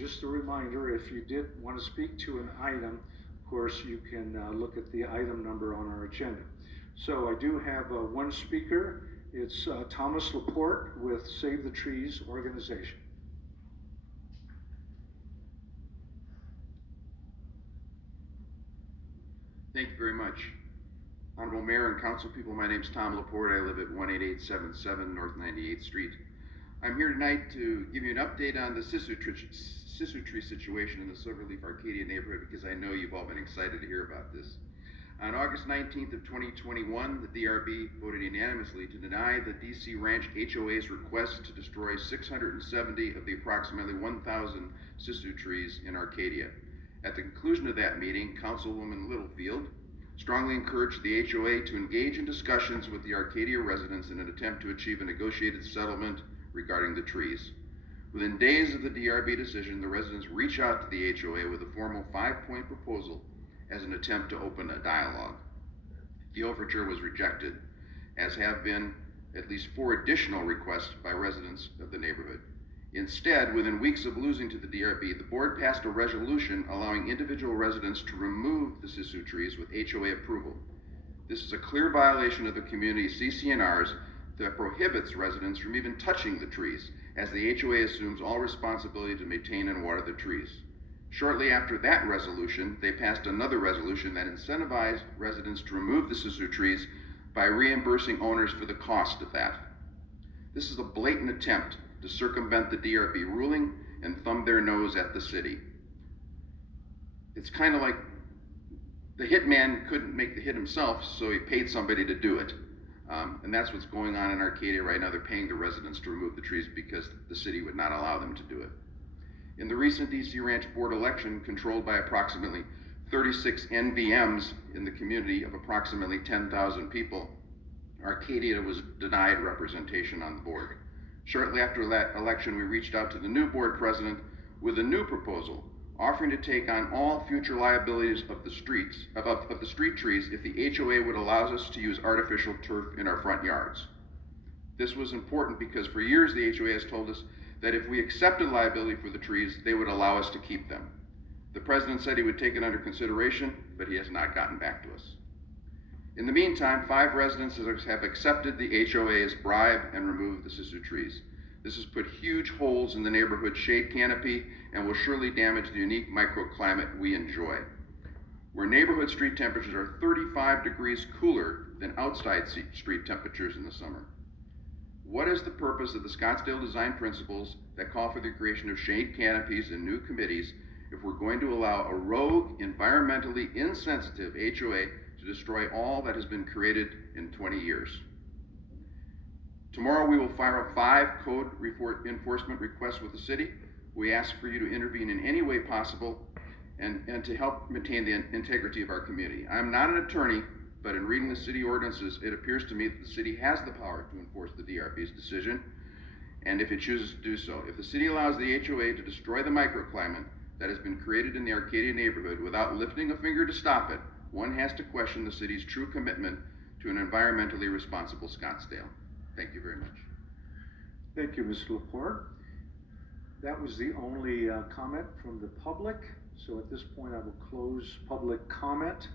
just a reminder, if you did want to speak to an item, of course, you can look at the item number on our agenda. So I do have one speaker. It's Thomas Laporte with Save the Trees organization. Thank you very much. Honorable Mayor and Council people, my name is Tom Laporte. I live at 18877 North 98th Street. I'm here tonight to give you an update on the Sisu tree situation in the Silverleaf Arcadia neighborhood, because I know you've all been excited to hear about this. On August 19th of 2021, the DRB voted unanimously to deny the DC Ranch HOA's request to destroy 670 of the approximately 1,000 Sisu trees in Arcadia. At the conclusion of that meeting, Councilwoman Littlefield strongly encouraged the HOA to engage in discussions with the Arcadia residents in an attempt to achieve a negotiated settlement regarding the trees. Within days of the DRB decision, the residents reached out to the HOA with a formal 5-point proposal as an attempt to open a dialogue. The overture was rejected, as have been at least 4 additional requests by residents of the neighborhood. Instead, within weeks of losing to the DRB, the board passed a resolution allowing individual residents to remove the Sisu trees with HOA approval. This is a clear violation of the community CC&Rs that prohibits residents from even touching the trees, as the HOA assumes all responsibility to maintain and water the trees. Shortly after that resolution, they passed another resolution that incentivized residents to remove the Sisu trees by reimbursing owners for the cost of that. This is a blatant attempt to circumvent the DRB ruling and thumb their nose at the city. It's kind of like the hitman couldn't make the hit himself, so he paid somebody to do it. And that's what's going on in Arcadia right now. They're paying the residents to remove the trees because the city would not allow them to do it. In the recent DC Ranch Board election, controlled by approximately 36 NVMs in the community of approximately 10,000 people, Arcadia was denied representation on the board. Shortly after that election, we reached out to the new board president with a new proposal, offering to take on all future liabilities of the street trees if the HOA would allow us to use artificial turf in our front yards. This was important because for years the HOA has told us that if we accepted liability for the trees, they would allow us to keep them. The president said he would take it under consideration, but he has not gotten back to us. In the meantime, 5 residents have accepted the HOA's bribe and removed the Sisu trees. This has put huge holes in the neighborhood shade canopy and will surely damage the unique microclimate we enjoy. Where neighborhood street temperatures are 35 degrees cooler than outside street temperatures in the summer. What is the purpose of the Scottsdale design principles that call for the creation of shade canopies and new committees if we're going to allow a rogue, environmentally insensitive HOA to destroy all that has been created in 20 years? Tomorrow we will file 5 code enforcement requests with the city. We ask for you to intervene in any way possible and to help maintain the integrity of our community. I'm not an attorney, but in reading the city ordinances, it appears to me that the city has the power to enforce the DRB's decision, and if it chooses to do so. If the city allows the HOA to destroy the microclimate that has been created in the Arcadia neighborhood without lifting a finger to stop it, one has to question the city's true commitment to an environmentally responsible Scottsdale. Thank you very much. Thank you, Mr. Laporte. That was the only comment from the public. So at this point, I will close public comment.